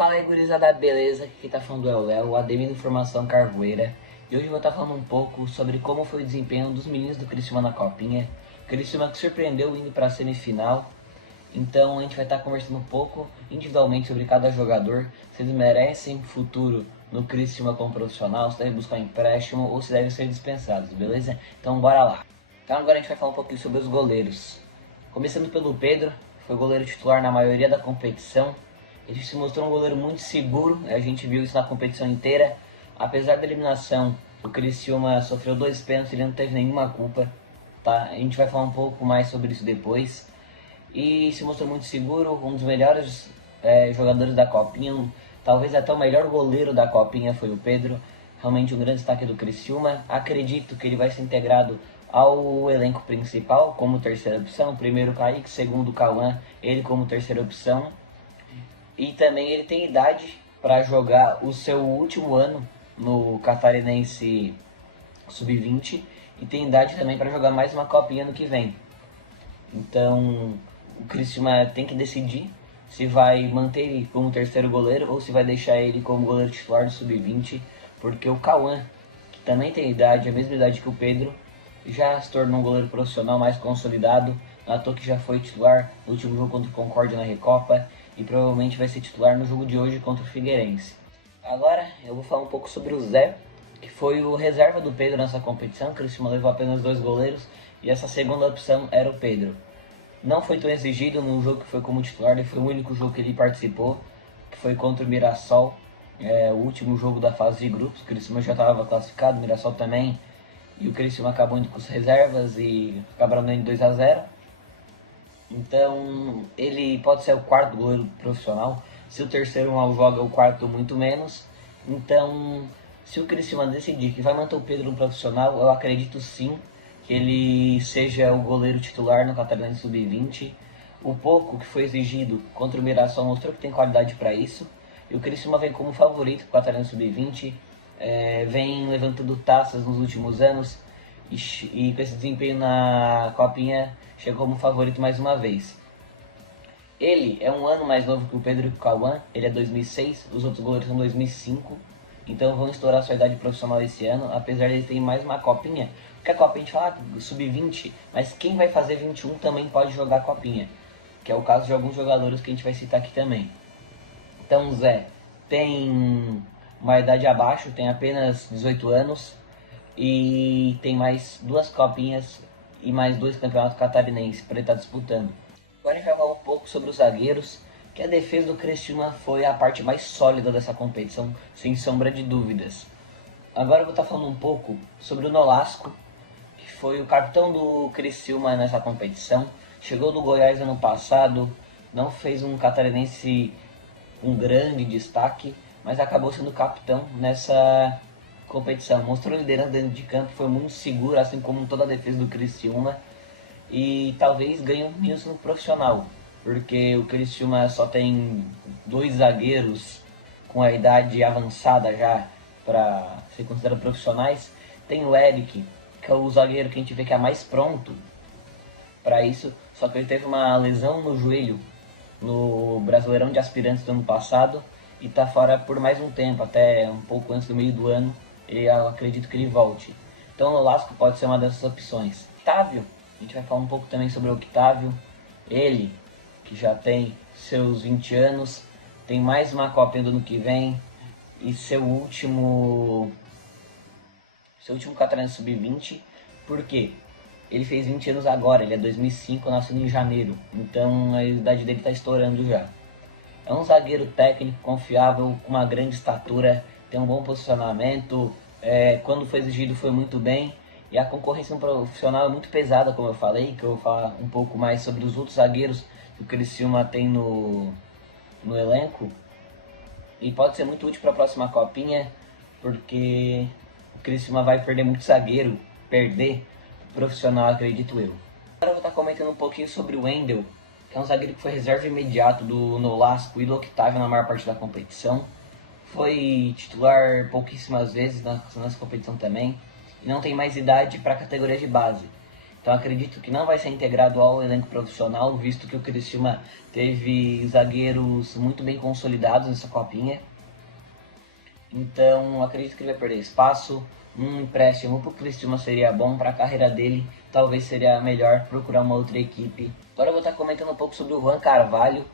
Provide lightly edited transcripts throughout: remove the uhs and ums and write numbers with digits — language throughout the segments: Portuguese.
Fala aí, gurizada, beleza? Aqui tá falando é o Léo, o Ademir Informação Carvoeira. E hoje eu vou estar falando um pouco sobre como foi o desempenho dos meninos do Criciúma na Copinha. O Criciúma que surpreendeu indo para a semifinal. Então a gente vai estar conversando um pouco individualmente sobre cada jogador, se eles merecem futuro no Criciúma como profissional, se devem buscar um empréstimo ou se devem ser dispensados, beleza? Então bora lá. Então agora a gente vai falar um pouquinho sobre os goleiros. Começando pelo Pedro, que foi goleiro titular na maioria da competição. Ele se mostrou um goleiro muito seguro, a gente viu isso na competição inteira. Apesar da eliminação, o Criciúma sofreu 2 pênaltis, ele não teve nenhuma culpa. Tá? A gente vai falar um pouco mais sobre isso depois. E se mostrou muito seguro, um dos melhores jogadores da Copinha, talvez até o melhor goleiro da Copinha foi o Pedro. Realmente um grande destaque do Criciúma. Acredito que ele vai ser integrado ao elenco principal como terceira opção. Primeiro o Kaique, segundo o Cauã, ele como terceira opção. E também ele tem idade para jogar o seu último ano no Catarinense Sub-20 e tem idade também para jogar mais uma copinha no que vem. Então o Criciúma tem que decidir se vai manter ele como terceiro goleiro ou se vai deixar ele como goleiro titular do Sub-20, porque o Cauã, que também tem idade, a mesma idade que o Pedro, já se tornou um goleiro profissional mais consolidado. Na toa que já foi titular no último jogo contra o Concórdia na Recopa e provavelmente vai ser titular no jogo de hoje contra o Figueirense. Agora eu vou falar um pouco sobre o Zé, que foi o reserva do Pedro nessa competição. O Criciúma levou apenas 2 goleiros e essa segunda opção era o Pedro. Não foi tão exigido num jogo que foi como titular, ele foi o único jogo que ele participou, que foi contra o Mirassol, o último jogo da fase de grupos. O Criciúma já estava classificado, o Mirassol também, e o Criciúma acabou indo com as reservas e acabaram ganhando 2-0. Então ele pode ser o quarto goleiro profissional. Se o terceiro mal joga, o quarto muito menos. Então, se o Criciúma decidir que vai manter o Pedro no profissional, eu acredito sim que ele seja o goleiro titular no Catarinense Sub-20. O pouco que foi exigido contra o Mirassol mostrou que tem qualidade para isso. E o Criciúma vem como favorito para o Catarinense Sub-20. Vem levantando taças nos últimos anos. E com esse desempenho na Copinha, chegou como favorito mais uma vez. Ele é um ano mais novo que o Pedro e o Cauã, ele é 2006, os outros goleiros são 2005, então vão estourar sua idade profissional esse ano, apesar de eles terem mais uma Copinha, porque a Copinha a gente fala sub-20, mas quem vai fazer 21 também pode jogar a Copinha, que é o caso de alguns jogadores que a gente vai citar aqui também. Então o Zé tem uma idade abaixo, tem apenas 18 anos, e tem mais 2 copinhas e mais 2 campeonatos catarinenses para ele estar disputando. Agora a gente vai falar um pouco sobre os zagueiros, que a defesa do Criciúma foi a parte mais sólida dessa competição, sem sombra de dúvidas. Agora eu vou estar falando um pouco sobre o Nolasco, que foi o capitão do Criciúma nessa competição. Chegou do Goiás ano passado, não fez um catarinense um grande destaque, mas acabou sendo capitão nessa competição. Mostrou liderança dentro de campo, foi muito seguro, assim como toda a defesa do Criciúma. E talvez ganhe um minuto no profissional, porque o Criciúma só tem 2 zagueiros com a idade avançada já para ser considerados profissionais. Tem o Eric, que é o zagueiro que a gente vê que é mais pronto para isso, só que ele teve uma lesão no joelho no Brasileirão de Aspirantes do ano passado e está fora por mais um tempo, até um pouco antes do meio do ano. Eu acredito que ele volte. Então o Nolasco pode ser uma dessas opções. Octávio, a gente vai falar um pouco também sobre o Octávio. Ele, que já tem seus 20 anos, tem mais uma Copa do ano que vem e seu último Catarinense Sub-20. Por quê? Ele fez 20 anos agora, ele é 2005, nasceu em janeiro, então a idade dele está estourando já. É um zagueiro técnico, confiável, com uma grande estatura, tem um bom posicionamento, quando foi exigido foi muito bem, e a concorrência no profissional é muito pesada, como eu falei, que eu vou falar um pouco mais sobre os outros zagueiros que o Criciúma tem no elenco, e pode ser muito útil para a próxima Copinha, porque o Criciúma vai perder muito zagueiro, profissional, acredito eu. Agora eu vou estar comentando um pouquinho sobre o Wendel, que é um zagueiro que foi reserva imediato do Nolasco e do Octávio na maior parte da competição. Foi titular pouquíssimas vezes nessa competição também, e não tem mais idade para a categoria de base. Então acredito que não vai ser integrado ao elenco profissional, visto que o Criciúma teve zagueiros muito bem consolidados nessa copinha. Então acredito que ele vai perder espaço. Um empréstimo para o Criciúma seria bom para a carreira dele. Talvez seria melhor procurar uma outra equipe. Agora eu vou estar comentando um pouco sobre o Juan Carvalho,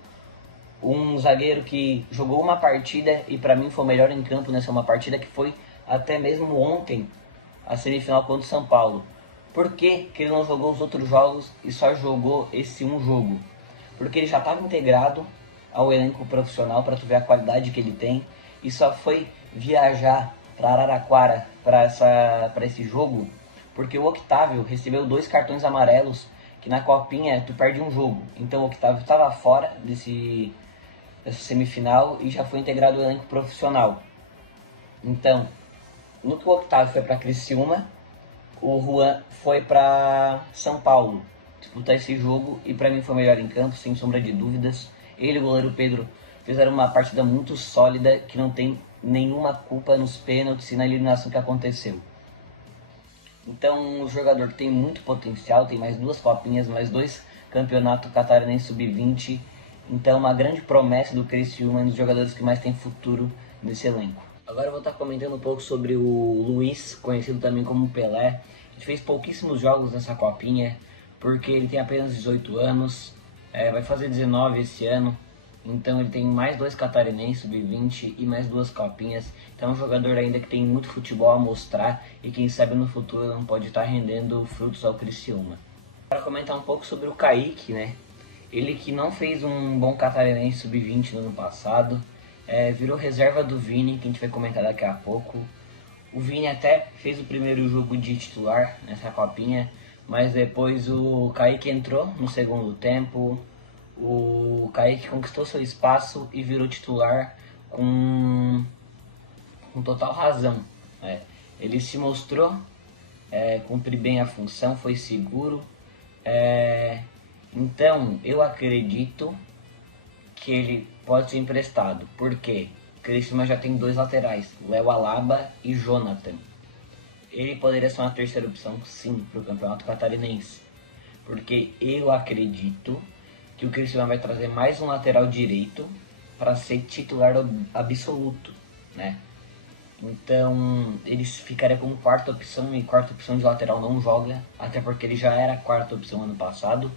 um zagueiro que jogou uma partida e para mim foi o melhor em campo nessa uma partida, que foi até mesmo ontem a semifinal contra o São Paulo. Por que ele não jogou os outros jogos e só jogou esse um jogo? Porque ele já estava integrado ao elenco profissional, para tu ver a qualidade que ele tem, e só foi viajar para Araraquara para esse jogo porque o Octávio recebeu 2 cartões amarelos, que na copinha tu perde um jogo. Então o Octávio estava fora dessa semifinal e já foi integrado ao elenco profissional. Então, no que o Octávio foi para Criciúma, o Juan foi para São Paulo disputar esse jogo, e para mim foi o melhor em campo, sem sombra de dúvidas. Ele e o goleiro Pedro fizeram uma partida muito sólida, que não tem nenhuma culpa nos pênaltis e na eliminação que aconteceu. Então, o jogador tem muito potencial, tem mais 2 copinhas, mais 2 campeonatos catarinense sub-20. Então, uma grande promessa do Criciúma, um dos jogadores que mais tem futuro nesse elenco. Agora eu vou estar comentando um pouco sobre o Luiz, conhecido também como Pelé. Ele fez pouquíssimos jogos nessa copinha, porque ele tem apenas 18 anos, vai fazer 19 esse ano. Então ele tem mais 2 catarinenses sub-20 e mais 2 copinhas. Então é um jogador ainda que tem muito futebol a mostrar, e quem sabe no futuro não pode estar rendendo frutos ao Criciúma. Para comentar um pouco sobre o Kaique, né? Ele que não fez um bom catarinense sub-20 no ano passado, virou reserva do Vini, que a gente vai comentar daqui a pouco. O Vini até fez o primeiro jogo de titular nessa copinha, mas depois o Kaique entrou no segundo tempo. O Kaique conquistou seu espaço e virou titular com total razão. Ele se mostrou cumprir bem a função, foi seguro. Então eu acredito que ele pode ser emprestado, porque o Criciúma já tem 2 laterais, Léo Alaba e Jonathan. Ele poderia ser uma terceira opção, sim, para o Campeonato Catarinense, porque eu acredito que o Criciúma vai trazer mais um lateral direito para ser titular absoluto, né? Então ele ficaria como quarta opção, e quarta opção de lateral não joga, até porque ele já era a quarta opção ano passado.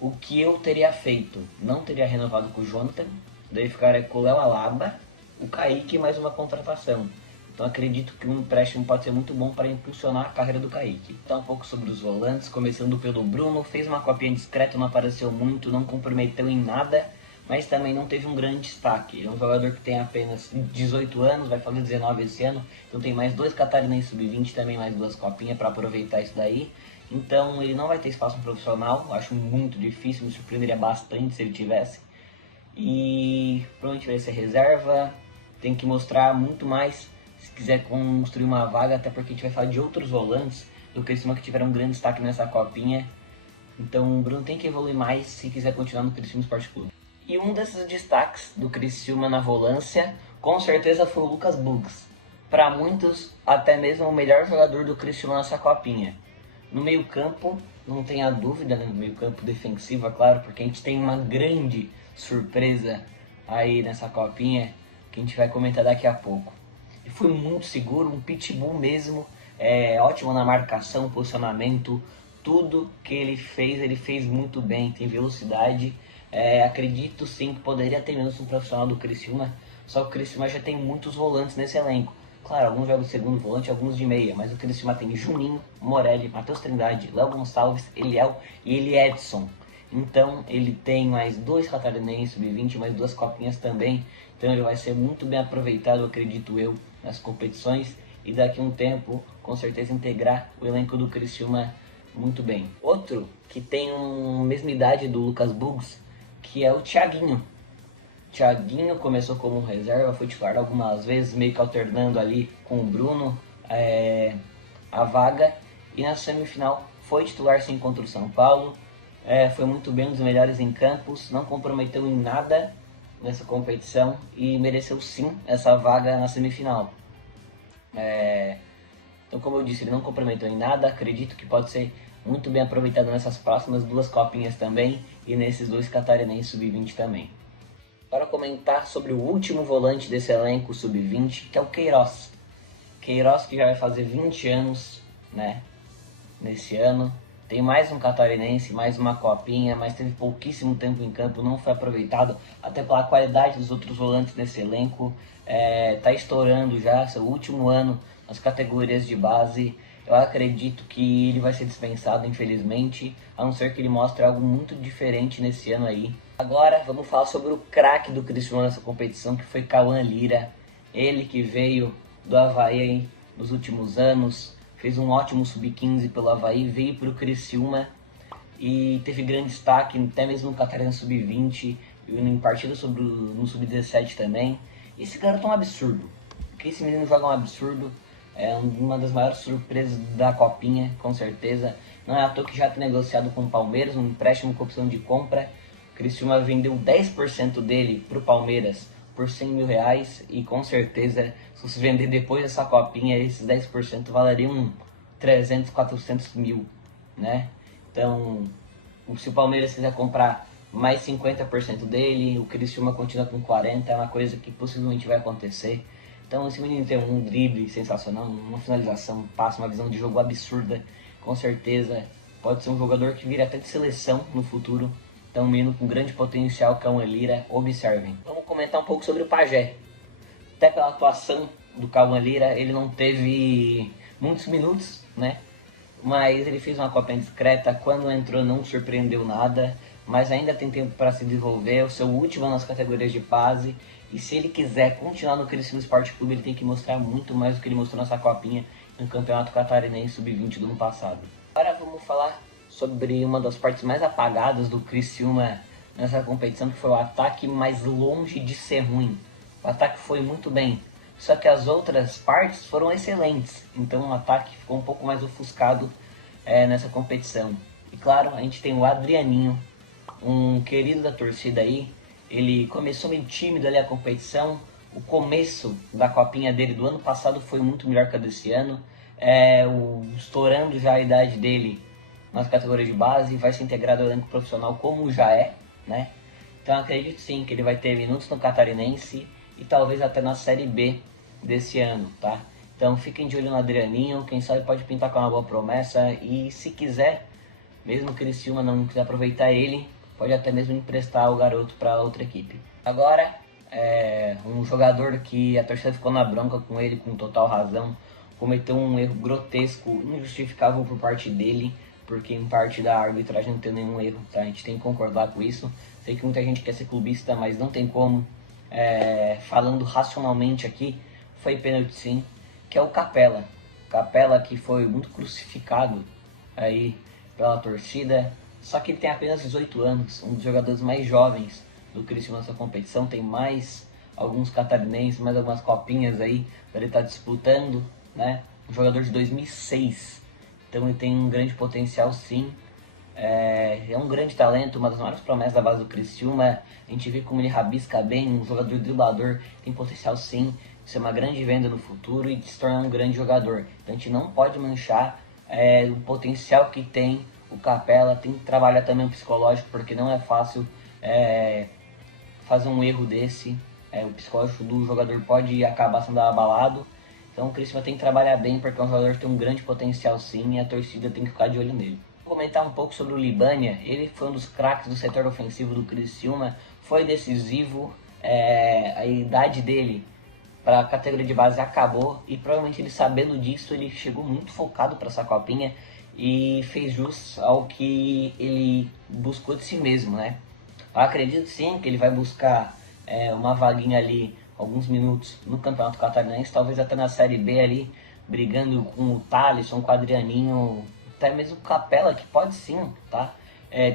O que eu teria feito? Não teria renovado com o Jonathan, daí ficaria com o Léo Alaba, o Kaique e mais uma contratação. Então acredito que um empréstimo pode ser muito bom para impulsionar a carreira do Kaique. Então um pouco sobre os volantes, começando pelo Bruno. Fez uma copinha discreta, não apareceu muito, não comprometeu em nada, mas também não teve um grande destaque. É um jogador que tem apenas 18 anos, vai fazer 19 esse ano, então tem mais 2 catarinenses sub-20, também mais 2 copinhas para aproveitar isso daí. Então ele não vai ter espaço no profissional, acho muito difícil, me surpreenderia bastante se ele tivesse. E provavelmente vai ser reserva, tem que mostrar muito mais se quiser construir uma vaga, até porque a gente vai falar de outros volantes do Criciúma que tiveram um grande destaque nessa copinha. Então o Bruno tem que evoluir mais se quiser continuar no Criciúma Esporte Clube. E um desses destaques do Criciúma na volância, com certeza, foi o Lucas Bugs. Para muitos, até mesmo o melhor jogador do Criciúma nessa copinha. No meio campo, não tenha dúvida, né? No meio campo defensivo, é claro, porque a gente tem uma grande surpresa aí nessa copinha, que a gente vai comentar daqui a pouco. E foi muito seguro, um pitbull mesmo, ótimo na marcação, posicionamento, tudo que ele fez muito bem, tem velocidade. Acredito sim que poderia ter menos um profissional do Criciúma, só que o Criciúma já tem muitos volantes nesse elenco. Claro, alguns jogam de segundo volante, alguns de meia, mas o Criciúma tem Juninho, Morelli, Matheus Trindade, Léo Gonçalves, Eliel e Eliedson. Então ele tem mais 2 catarinenses sub-20, mais 2 copinhas também. Então ele vai ser muito bem aproveitado, acredito eu, nas competições. E daqui a um tempo, com certeza, integrar o elenco do Criciúma muito bem. Outro que tem a mesma idade do Lucas Bugs, que é o Thiaguinho. Thiaguinho começou como reserva, foi titular algumas vezes, meio que alternando ali com o Bruno a vaga. E na semifinal foi titular sim contra o São Paulo. Foi muito bem, um dos melhores em campos, não comprometeu em nada nessa competição e mereceu sim essa vaga na semifinal. Então, como eu disse, ele não comprometeu em nada, acredito que pode ser muito bem aproveitado nessas próximas duas copinhas também e nesses dois catarinenses sub-20 também. Para comentar sobre o último volante desse elenco sub-20, que é o Queiroz. Queiroz que já vai fazer 20 anos, né, nesse ano. Tem mais um catarinense, mais uma copinha, mas teve pouquíssimo tempo em campo, não foi aproveitado, até pela qualidade dos outros volantes nesse elenco. Tá estourando já, seu último ano nas categorias de base. Eu acredito que ele vai ser dispensado, infelizmente, a não ser que ele mostre algo muito diferente nesse ano aí. Agora vamos falar sobre o craque do Criciúma nessa competição, que foi Cauã Lira. Ele que veio do Avaí nos últimos anos, fez um ótimo sub-15 pelo Avaí, veio para o Criciúma e teve grande destaque, até mesmo no Catarinense sub-20 e em partida no sub-17 também. Esse garoto é um absurdo, porque esse menino joga um absurdo, é uma das maiores surpresas da Copinha, com certeza. Não é à toa que já está negociado com o Palmeiras, um empréstimo com opção de compra. O Criciúma vendeu 10% dele para o Palmeiras por 100 mil reais e com certeza, se você vender depois dessa Copinha, esses 10% valeriam 300, 400 mil, né? Então, se o Palmeiras quiser comprar mais 50% dele, o Criciúma continua com 40%, é uma coisa que possivelmente vai acontecer. Então esse menino tem um drible sensacional, uma finalização, um passe, uma visão de jogo absurda, com certeza pode ser um jogador que vira até de seleção no futuro. Então um menino com grande potencial, Cauã Lira, observem. Vamos comentar um pouco sobre o Pajé. Até pela atuação do Cauã Lira, ele não teve muitos minutos, né? Mas ele fez uma copinha discreta, quando entrou não surpreendeu nada, mas ainda tem tempo para se desenvolver, é o seu último nas categorias de base, e se ele quiser continuar no Criciúma Esporte Clube, ele tem que mostrar muito mais do que ele mostrou nessa copinha no Campeonato Catarinense Sub-20 do ano passado. Agora vamos falar sobre uma das partes mais apagadas do Criciúma nessa competição, que foi o ataque, mais longe de ser ruim. O ataque foi muito bem, só que as outras partes foram excelentes, então o ataque ficou um pouco mais ofuscado nessa competição. E claro, a gente tem o Adrianinho, um querido da torcida aí. Ele começou meio tímido ali a competição. O começo da copinha dele do ano passado foi muito melhor que a desse ano. Estourando já a idade dele nas categorias de base, vai se integrar ao elenco profissional como já é, né? Então acredito sim que ele vai ter minutos no Catarinense e talvez até na Série B desse ano, tá? Então fiquem de olho no Adrianinho, quem sabe pode pintar com uma boa promessa e se quiser, mesmo que o Criciúma não quiser aproveitar ele, pode até mesmo emprestar o garoto para outra equipe. Agora, um jogador que a torcida ficou na bronca com ele com total razão, cometeu um erro grotesco, injustificável por parte dele, porque em parte da arbitragem não tem nenhum erro, tá? A gente tem que concordar com isso. Sei que muita gente quer ser clubista, mas não tem como. Falando racionalmente aqui, foi pênalti sim, que é o Capela. Capela que foi muito crucificado aí pela torcida, só que ele tem apenas 18 anos, um dos jogadores mais jovens do Criciúma nessa competição, tem mais alguns catarinenses, mais algumas copinhas aí para ele estar disputando, né? Um jogador de 2006, então ele tem um grande potencial sim, é um grande talento, uma das maiores promessas da base do Criciúma. A gente vê como ele rabisca bem, um jogador driblador, tem potencial sim de ser uma grande venda no futuro e de se tornar um grande jogador. Então a gente não pode manchar o potencial que tem o Capela. Tem que trabalhar também o psicológico, porque não é fácil fazer um erro desse. O psicológico do jogador pode acabar sendo abalado. Então o Criciúma tem que trabalhar bem, porque é um jogador que tem um grande potencial sim, e a torcida tem que ficar de olho nele. Vou comentar um pouco sobre o Libânia. Ele foi um dos craques do setor ofensivo do Criciúma, foi decisivo, a idade dele para a categoria de base acabou, e provavelmente ele, sabendo disso, ele chegou muito focado para essa copinha e fez jus ao que ele buscou de si mesmo, né? Eu acredito sim que ele vai buscar uma vaguinha ali, alguns minutos no Campeonato Catarinense, talvez até na Série B ali, brigando com o Thalisson, com o Adrianinho, até mesmo o Capela, que pode sim, tá?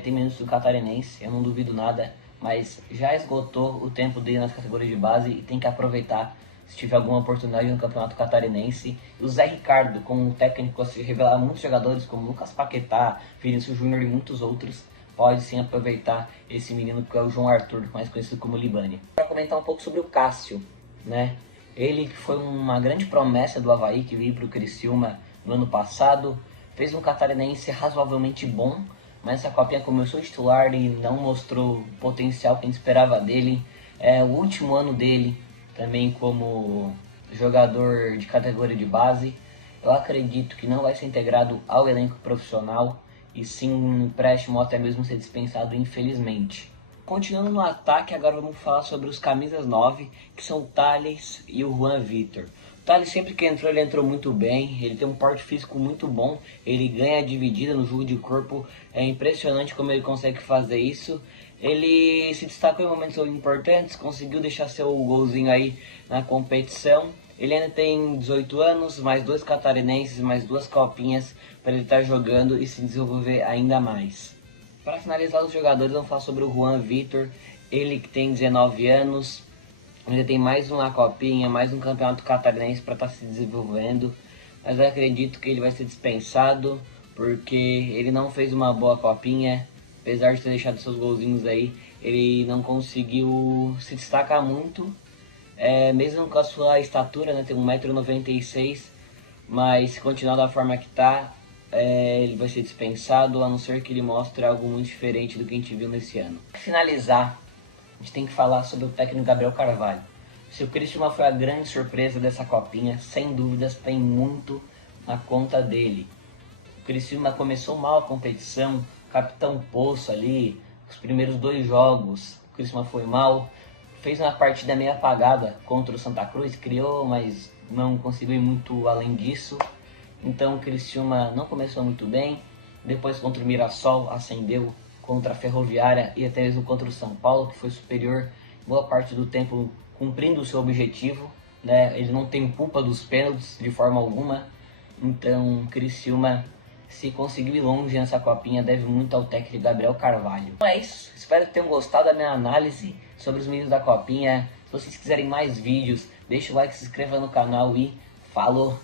Tem minutos do Catarinense, eu não duvido nada, mas já esgotou o tempo dele nas categorias de base e tem que aproveitar se tiver alguma oportunidade no Campeonato Catarinense. E o Zé Ricardo, como técnico, se revelar muitos jogadores como Lucas Paquetá, Vinícius Júnior e muitos outros, pode sim aproveitar esse menino que é o João Arthur, mais conhecido como Libânia. Para comentar um pouco sobre o Cássio, né? Ele que foi uma grande promessa do Avaí, que veio para o Criciúma no ano passado, fez um catarinense razoavelmente bom, mas essa copinha começou titular e não mostrou o potencial que a gente esperava dele. É o último ano dele também como jogador de categoria de base. Eu acredito que não vai ser integrado ao elenco profissional e sim um empréstimo ou até mesmo ser dispensado, infelizmente. Continuando no ataque, agora vamos falar sobre os camisas 9, que são o Thales e o Juan Vitor. O Thales sempre que entrou, ele entrou muito bem, ele tem um porte físico muito bom, ele ganha dividida no jogo de corpo, é impressionante como ele consegue fazer isso. Ele se destacou em momentos importantes, conseguiu deixar seu golzinho aí na competição. Ele ainda tem 18 anos, mais 2 catarinenses, mais 2 copinhas para ele estar jogando e se desenvolver ainda mais. Para finalizar os jogadores, vamos falar sobre o Juan Vitor, ele que tem 19 anos, ainda tem mais uma copinha, mais um campeonato catarinense para estar se desenvolvendo, mas eu acredito que ele vai ser dispensado, porque ele não fez uma boa copinha, apesar de ter deixado seus golzinhos aí, ele não conseguiu se destacar muito, mesmo com a sua estatura, né, tem 1,96 m, mas se continuar da forma que está, ele vai ser dispensado, a não ser que ele mostre algo muito diferente do que a gente viu nesse ano. Para finalizar, a gente tem que falar sobre o técnico Gabriel Carvalho. Se o Criciúma foi a grande surpresa dessa copinha, sem dúvidas tem muito na conta dele. O Criciúma começou mal a competição, capitão Poço ali, os primeiros 2 jogos, o Criciúma foi mal, fez uma partida meio apagada contra o Santa Cruz, criou, mas não conseguiu ir muito além disso. Então o Criciúma não começou muito bem, depois contra o Mirassol acendeu, contra a Ferroviária e até mesmo contra o São Paulo, que foi superior boa parte do tempo cumprindo o seu objetivo, né? Ele não tem culpa dos pênaltis de forma alguma, então o Criciúma, se conseguiu ir longe nessa copinha, deve muito ao técnico Gabriel Carvalho. Então é isso, espero que tenham gostado da minha análise sobre os meninos da copinha. Se vocês quiserem mais vídeos, deixa o like, se inscreva no canal e falou!